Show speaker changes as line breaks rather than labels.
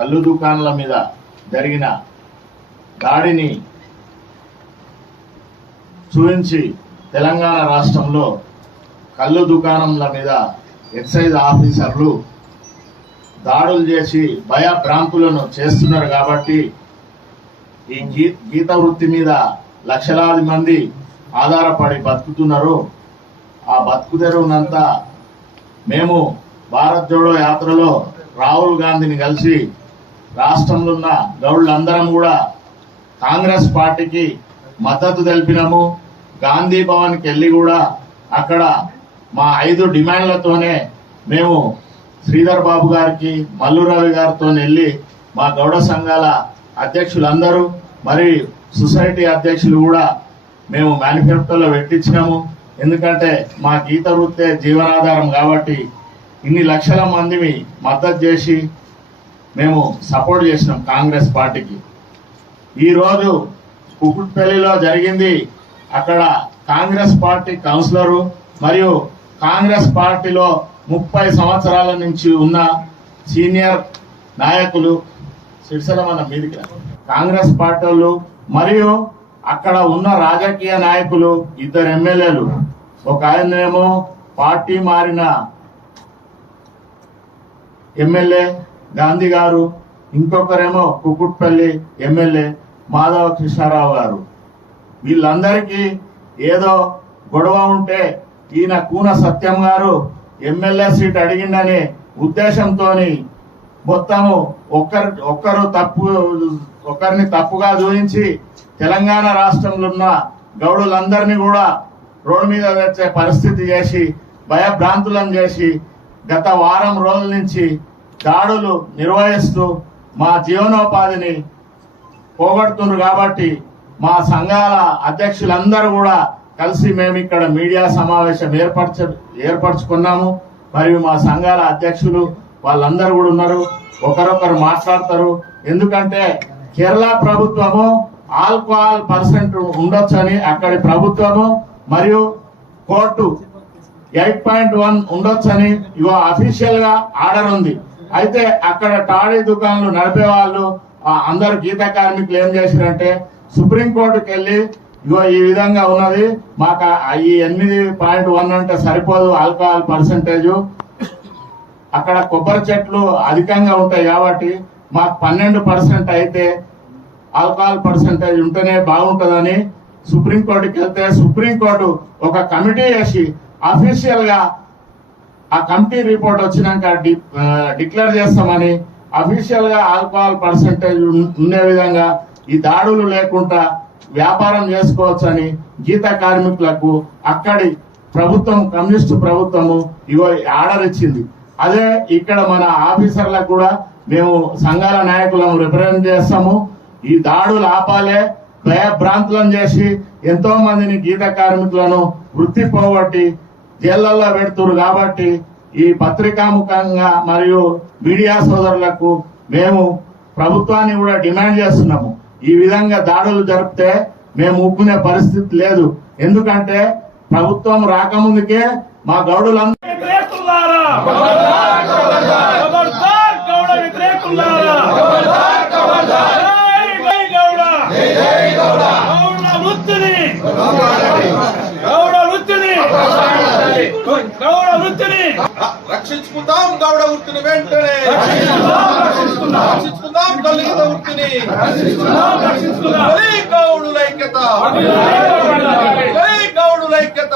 కళ్ళు దుకాణాల మీద జరిగిన దాడిని చూపించి తెలంగాణ రాష్ట్రంలో కళ్ళు దుకాణంల మీద ఎక్సైజ్ ఆఫీసర్లు దాడులు చేసి భయభ్రాంతులను చేస్తున్నారు కాబట్టి ఈ గీ గీత వృత్తి మీద లక్షలాది మంది ఆధారపడి బతుకుతున్నారు. ఆ బతుకు తెరువునంతా మేము భారత్ జోడో యాత్రలో రాహుల్ గాంధీని కలిసి రాష్ట్రంలో ఉన్న గౌళ్ళందరం కూడా కాంగ్రెస్ పార్టీకి మద్దతు తెలిపినాము. గాంధీ భవన్కి వెళ్ళి కూడా అక్కడ మా ఐదు డిమాండ్లతోనే మేము శ్రీధర్ బాబు గారికి మల్లు రవి గారితో వెళ్ళి మా గౌడ సంఘాల అధ్యక్షులందరూ మరి సొసైటీ అధ్యక్షులు కూడా మేము మేనిఫెస్టోలో పెట్టించినాము. ఎందుకంటే మా గీత వృత్తే జీవనాధారం కాబట్టి ఇన్ని లక్షల మందిని మద్దతు చేసి మేము సపోర్ట్ చేసినాం కాంగ్రెస్ పార్టీకి. ఈరోజు కుకుట్పల్లిలో జరిగింది అక్కడ కాంగ్రెస్ పార్టీ కౌన్సిలరు మరియు కాంగ్రెస్ పార్టీలో ముప్పై సంవత్సరాల నుంచి ఉన్న సీనియర్ నాయకులు సిరిసల మన మీదికి కాంగ్రెస్ పార్టీ మరియు అక్కడ ఉన్న రాజకీయ నాయకులు ఇద్దరు ఎమ్మెల్యేలు. ఒక ఆయనేమో పార్టీ మారిన ఎమ్మెల్యే గాంధీ గారు ఇంకొకరేమో కుకుట్పల్లి ఎమ్మెల్యే మాధవ కృష్ణారావు గారు. వీళ్ళందరికీ ఏదో గొడవ ఉంటే ఈయన కూన సత్యం గారు ఎమ్మెల్యే సీట్ అడిగిండనే ఉద్దేశంతోని మొత్తము ఒక్కరు ఒక్కరు తప్పు ఒకరిని తప్పుగా చూపించి తెలంగాణ రాష్ట్రంలో ఉన్న గౌడులందరినీ కూడా రోడ్డు మీద తెచ్చే పరిస్థితి చేసి భయభ్రాంతులను చేసి గత వారం రోజుల నుంచి దాడులు నిర్వహిస్తూ మా జీవనోపాధిని పోగొడుతున్నారు కాబట్టి మా సంఘాల అధ్యక్షులందరూ కూడా కలిసి మేము ఇక్కడ మీడియా సమావేశం ఏర్పరచ ఏర్పరచుకున్నాము. మరియు మా సంఘాల అధ్యక్షులు వాళ్ళందరూ కూడా ఉన్నారు. ఒకరొకరు మాట్లాడతారు. ఎందుకంటే కేరళ ప్రభుత్వము ఆల్కహాల్ పర్సెంట్ ఉండొచ్చని అక్కడి ప్రభుత్వము మరియు కోర్టు ఎయిట్ పాయింట్ వన్ ఉండొచ్చని ఇగో అఫీషియల్గా ఆర్డర్ ఉంది. అయితే అక్కడ టాడీ దుకాణాలు నడిపే వాళ్ళు అందరు గీత కార్మికులు ఏం చేశారంటే సుప్రీంకోర్టుకి వెళ్ళి ఇగో ఈ విధంగా ఉన్నది మాకు ఈ ఎనిమిది పాయింట్ వన్ అంటే సరిపోదు ఆల్కహాల్ పర్సంటేజ్. అక్కడ కొబ్బరి చెట్లు అధికంగా ఉంటాయి కాబట్టి మాకు పన్నెండు పర్సెంట్ అయితే ఆల్కహాల్ పర్సెంటేజ్ ఉంటేనే బాగుంటుందని సుప్రీంకోర్టుకి వెళ్తే సుప్రీంకోర్టు ఒక కమిటీ వేసి అఫీషియల్గా ఆ కమిటీ రిపోర్ట్ వచ్చినాక డి- డిక్లేర్ చేస్తామని అఫీషియల్గా ఆల్కహాల్ పర్సెంటేజ్ ఉండే విధంగా ఈ దాడులు లేకుండా వ్యాపారం చేసుకోవచ్చని గీత కార్మికులకు అక్కడి ప్రభుత్వం కమ్యూనిస్టు ప్రభుత్వము ఇగో ఆర్డర్ ఇచ్చింది. అదే ఇక్కడ మన ఆఫీసర్లకు కూడా మేము సంఘాల నాయకులను రిప్రజెంట్ చేస్తాము. ఈ దాడులు ఆపాలే భయభ్రాంతులను చేసి ఎంతో మందిని గీత కార్మికులను వృత్తి పోగొట్టి జైళ్ళలో పెడుతున్నారు కాబట్టి ఈ పత్రికాముఖంగా మరియు మీడియా సోదరులకు మేము ప్రభుత్వాన్ని కూడా డిమాండ్ చేస్తున్నాము. ఈ విధంగా దాడులు జరిపితే మేము ఒప్పుకునే పరిస్థితి లేదు. ఎందుకంటే ప్రభుత్వం రాకముందుకే మా గౌడులందరూ
వ్యతిరేకులారా ఖబర్దార్ గౌడ వ్యతిరేకులారా జై గౌడ గౌడ వృత్తిని గౌడ వృత్తిని గౌడ వృత్తిని.
రక్షించుకుందాం గౌడ వృత్తిని వెంటనే. రక్షించుకుందాం. దళిత వృత్తిని. గౌడుల ఐక్యత గౌడుల ఐక్యత